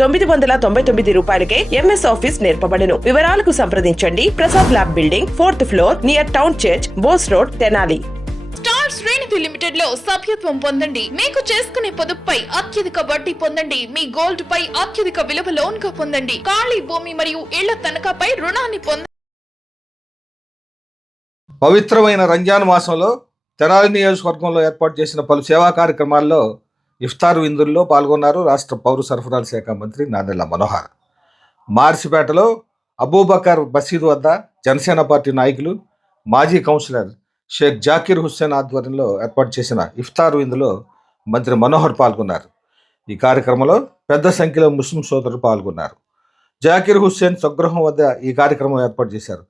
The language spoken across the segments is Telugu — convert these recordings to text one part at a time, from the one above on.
తొమ్మిది వందల తొంభై తొమ్మిది రూపాయలకే ఎంఎస్ ఆఫీస్ నేర్పబడును. వివరాలకు సంప్రదించండి. Prasad lab building fourth floor near town church Bose road Tenali. Star శ్రేణిధి లిమిటెడ్లో సభ్యత్వం పొందండి. మీకు చేసుకునే పొదుపుపై అత్యధిక వడ్డీ పొందండి. మీ గోల్డ్ పై అత్యధిక విలువ లోన్గా పొందండి. ఖాళీ భూమి మరియు ఇళ్ళ తనఖాపై రుణాన్ని పొందండి పవిత్రమైన రంజాన్ మాసంలో తెనాలి నియోజకవర్గంలో ఏర్పాటు చేసిన పలు సేవా కార్యక్రమాల్లో ఇఫ్తార్ విందుల్లో పాల్గొన్నారు రాష్ట్ర పౌర సరఫరాల శాఖ మంత్రి నాదెళ్ళ మనోహర్. మార్సిపేటలో అబూబకర్ మసీదు వద్ద జనసేన పార్టీ నాయకులు మాజీ కౌన్సిలర్ షేక్ జాకీర్ హుస్సేన్ ఆధ్వర్యంలో ఏర్పాటు చేసిన ఇఫ్తార్ విందులో మంత్రి మనోహర్ పాల్గొన్నారు. ఈ కార్యక్రమంలో పెద్ద సంఖ్యలో ముస్లిం సోదరులు పాల్గొన్నారు. జాకీర్ హుస్సేన్ స్వగృహం వద్ద ఈ కార్యక్రమం ఏర్పాటు చేశారు.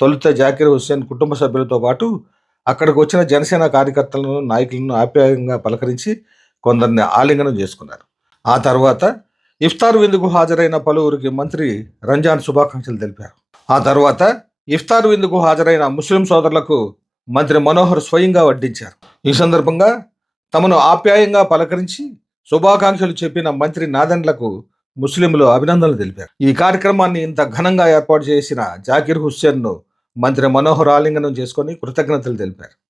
తొలుత జాకీర్ హుస్సేన్ కుటుంబ సభ్యులతో పాటు అక్కడికి వచ్చిన జనసేన కార్యకర్తలను నాయకులను ఆప్యాయంగా పలకరించి కొందరిని ఆలింగనం చేసుకున్నారు. ఆ తర్వాత ఇఫ్తార్ విందుకు హాజరైన పలువురికి మంత్రి రంజాన్ శుభాకాంక్షలు తెలిపారు. ఆ తర్వాత ఇఫ్తార్ విందుకు హాజరైన ముస్లిం సోదరులకు మంత్రి మనోహర్ స్వయంగా వడ్డించారు. ఈ సందర్భంగా తమను ఆప్యాయంగా పలకరించి శుభాకాంక్షలు చెప్పిన మంత్రి నాదన్లకు ముస్లింలు అభినందనలు తెలిపారు. ఈ కార్యక్రమాన్ని ఇంత ఘనంగా ఏర్పాటు చేసిన జాకీర్ హుస్సేన్ను మంత్రి మనోహర్ ఆలింగనం చేసుకొని కృతజ్ఞతలు తెలిపారు.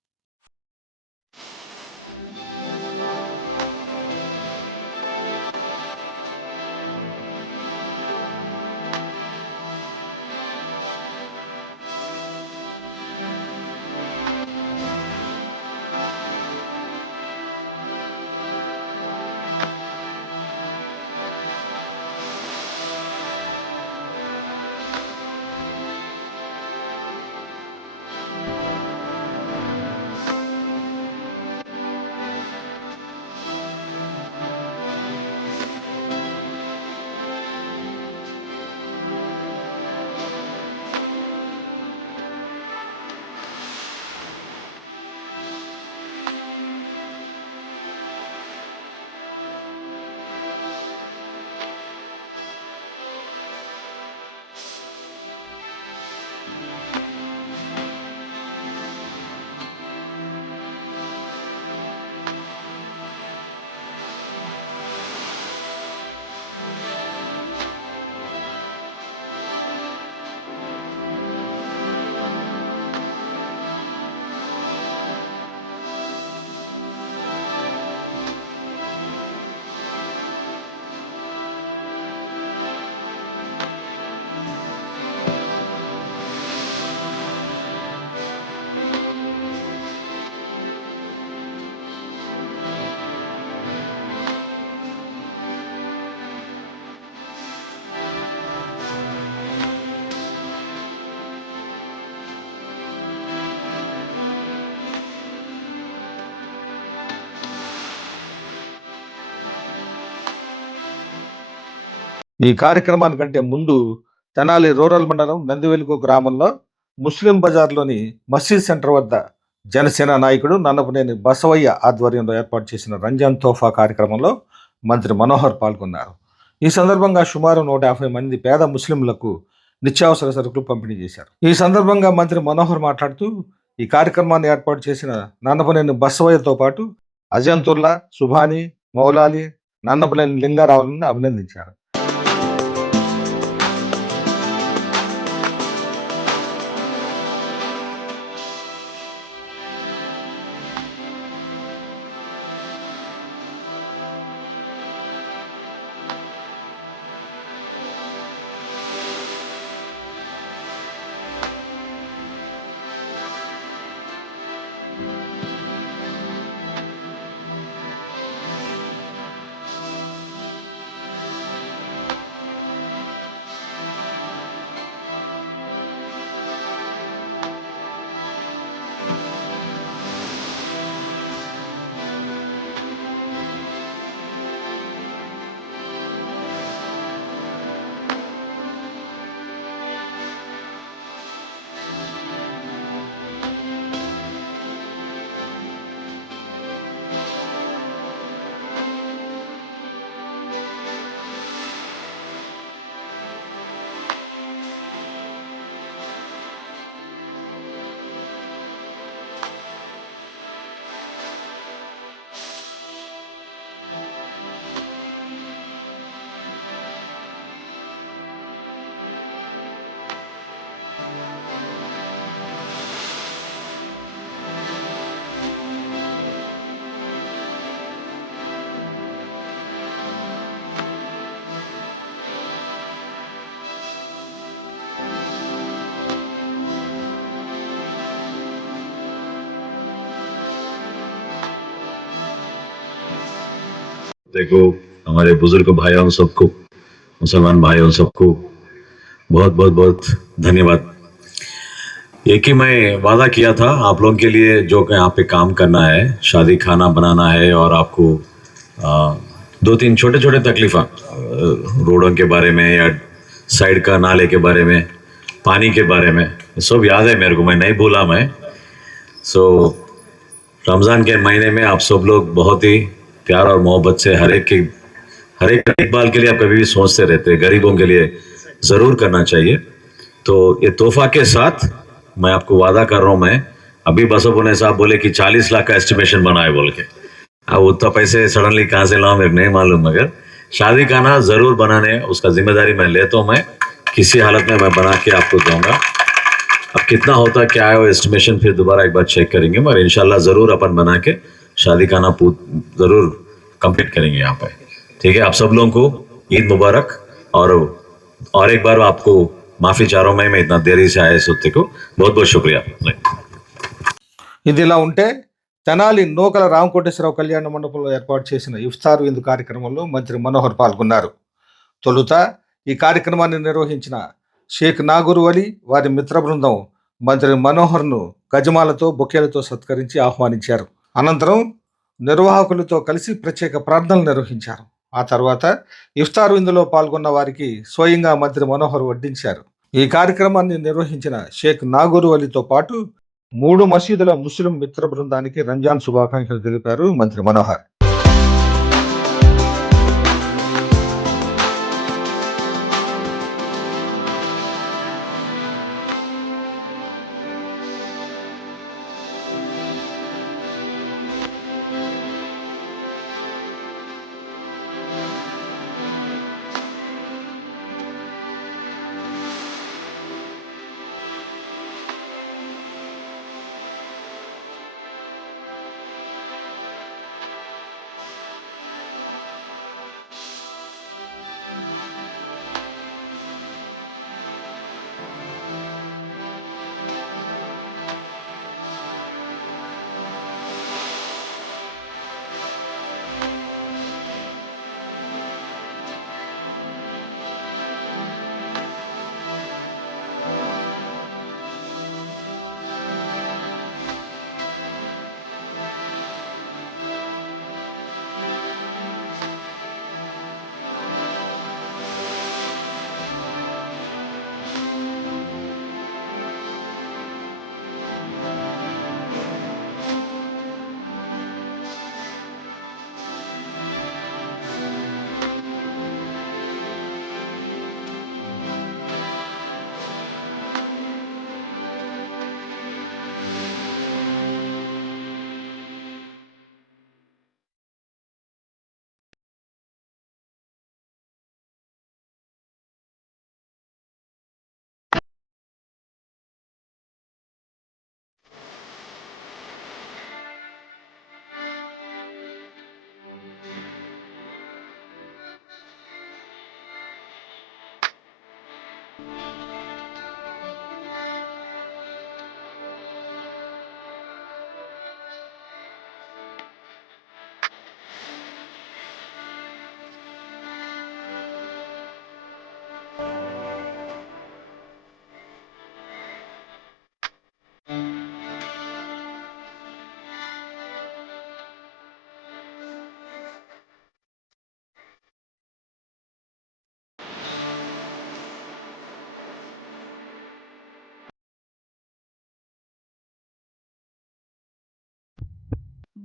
ఈ కార్యక్రమానికంటే ముందు తెనాలి రూరల్ మండలం నందివెలుగు గ్రామంలో ముస్లిం బజార్లోని మసీద్ సెంటర్ వద్ద జనసేన నాయకుడు నన్నపనేని బసవయ్య ఆధ్వర్యంలో ఏర్పాటు చేసిన రంజాన్ తోఫా కార్యక్రమంలో మంత్రి మనోహర్ పాల్గొన్నారు. ఈ సందర్భంగా సుమారు నూట యాభై మంది పేద ముస్లింలకు నిత్యావసర సరుకులు పంపిణీ చేశారు. ఈ సందర్భంగా మంత్రి మనోహర్ మాట్లాడుతూ ఈ కార్యక్రమాన్ని ఏర్పాటు చేసిన నన్నపనేని బసవయ్యతో పాటు అజంతుల్లా సుభాని మౌలాలి నన్నపనేని లింగారావులను అభినందించారు. देखो हमारे बुज़ुर्ग भाइयों सबको मुसलमान भाइयों सबको बहुत बहुत बहुत धन्यवाद। एक ही मैं वादा किया था आप लोगों के लिए जो यहाँ पे काम करना है शादी खाना बनाना है और आपको आ, दो तीन छोटे छोटे तकलीफा रोडों के बारे में या साइड का नाले के बारे में पानी के बारे में सब याद है मेरे को मैं नहीं भूला मैं। सो रमज़ान के महीने में आप सब लोग बहुत ही प्यार और मोहब्बत से हर एक की हर एक देखभाल के लिए आप कभी भी सोचते रहते हैं। गरीबों के लिए ज़रूर करना चाहिए। तो ये तोहफा के साथ मैं आपको वादा कर रहा हूँ, मैं अभी बसोपुने साहब बोले कि चालीस लाख का एस्टिमेशन बनाए बोल के। अब उतना पैसे सडनली कहाँ से लाऊं, मेरे नहीं मालूम, मगर शादी का ना ज़रूर बनाने, उसका ज़िम्मेदारी मैं लेता हूँ, मैं किसी हालत में मैं बना के आपको दूँगा। अब कितना होता, क्या है वो एस्टिमेशन फिर दोबारा एक बार चेक करेंगे, मगर इंशाल्लाह ज़रूर अपन बना के शादी का ना पूत ज़रूर कंप्लीट करेंगे यहाँ पे ठीक है आप सब लोगों को ईद मुबारक और और एक बार आपको माफ़ी चाह रहा हूँ मैं मैं इतना देरी से आया इस उत्ते को बहुत बहुत शुक्रिया ఇదిలా ఉంటే తెనాలి నూకల రామకోటేశ్వరరావు కళ్యాణ మండపంలో ఏర్పాటు చేసిన ఇఫ్తార్ విందు కార్యక్రమంలో మంత్రి మనోహర్ పాల్గొన్నారు తొలుత ఈ కార్యక్రమాన్ని నిర్వహించిన షేక్ నాగూర్ అలీ వారి మిత్ర బృందం మంత్రి మనోహర్ను గజమాలతో బొకేలతో సత్కరించి ఆహ్వానించారు అనంతరం నిర్వాహకులతో కలిసి ప్రత్యేక ప్రార్థనలు నిర్వహించారు. ఆ తర్వాత ఇఫ్తార్ విందులో పాల్గొన్న వారికి స్వయంగా మంత్రి మనోహర్ వడ్డించారు. ఈ కార్యక్రమాన్ని నిర్వహించిన షేక్ నాగూరు అలీతో పాటు మూడు మసీదుల ముస్లిం మిత్ర బృందానికి రంజాన్ శుభాకాంక్షలు తెలిపారు మంత్రి Manohar.